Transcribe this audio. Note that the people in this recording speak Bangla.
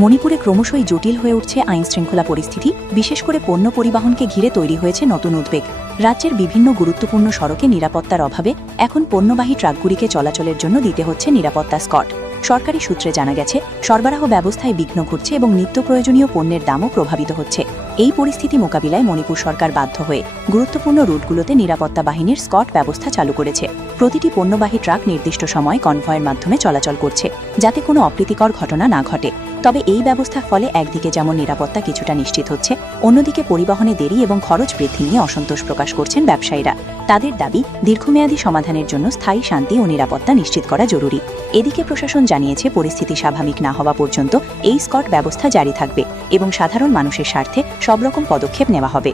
মণিপুরে ক্রমশই জটিল হয়ে উঠছে আইনশৃঙ্খলা পরিস্থিতি, বিশেষ করে পণ্য পরিবহনকে ঘিরে তৈরি হয়েছে নতুন উদ্বেগ। রাজ্যের বিভিন্ন গুরুত্বপূর্ণ সড়কে নিরাপত্তার অভাবে এখন পণ্যবাহী ট্রাকগুলিকে চলাচলের জন্য দিতে হচ্ছে নিরাপত্তা স্কট। সরকারি সূত্রে জানা গেছে, সরবরাহ ব্যবস্থায় বিঘ্ন ঘটছে এবং নিত্য প্রয়োজনীয় পণ্যের দামও প্রভাবিত হচ্ছে। এই পরিস্থিতি মোকাবিলায় মণিপুর সরকার বাধ্য হয়ে গুরুত্বপূর্ণ রুটগুলোতে নিরাপত্তা বাহিনীর স্কট ব্যবস্থা চালু করেছে। প্রতিটি পণ্যবাহী ট্রাক নির্দিষ্ট সময় কনভয়ের মাধ্যমে চলাচল করছে, যাতে কোনো অপ্রীতিকর ঘটনা না ঘটে। তবে এই ব্যবস্থার ফলে একদিকে যেমন নিরাপত্তা কিছুটা নিশ্চিত হচ্ছে, অন্যদিকে পরিবহনে দেরি এবং খরচ বৃদ্ধি নিয়ে অসন্তোষ প্রকাশ করছেন ব্যবসায়ীরা। তাদের দাবি, দীর্ঘমেয়াদী সমাধানের জন্য স্থায়ী শান্তি ও নিরাপত্তা নিশ্চিত করা জরুরি। এদিকে প্রশাসন জানিয়েছে, পরিস্থিতি স্বাভাবিক না হওয়া পর্যন্ত এই স্কট ব্যবস্থা জারি থাকবে এবং সাধারণ মানুষের স্বার্থে সব রকম পদক্ষেপ নেওয়া হবে।